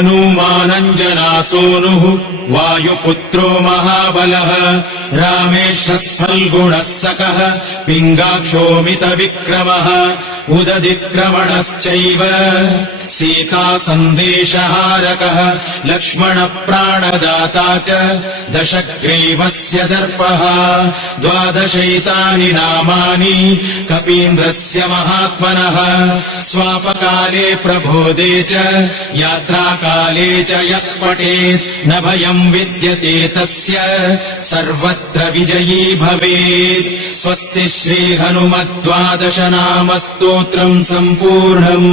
हनूमानञ्जनासूनुः वायुपुत्रो महाबलः रामेष्ठः फल्गुणः सकः पिङ्गाक्षोमितविक्रमः उदधिक्रमणश्चैव सीता सन्देशहारकः लक्ष्मणप्राणदाता च दशग्रीवस्य दर्पः 12 नामानि कपीन्द्रस्य महात्मनः स्वापकाले प्रबोधे च यात्राकाले च यः पठेत् न भयम् विद्यते तस्य सर्वत्र विजयी भवेत्। स्वस्ति श्रीहनुमत् 12 नाम स्तोत्रम् सम्पूर्णम्।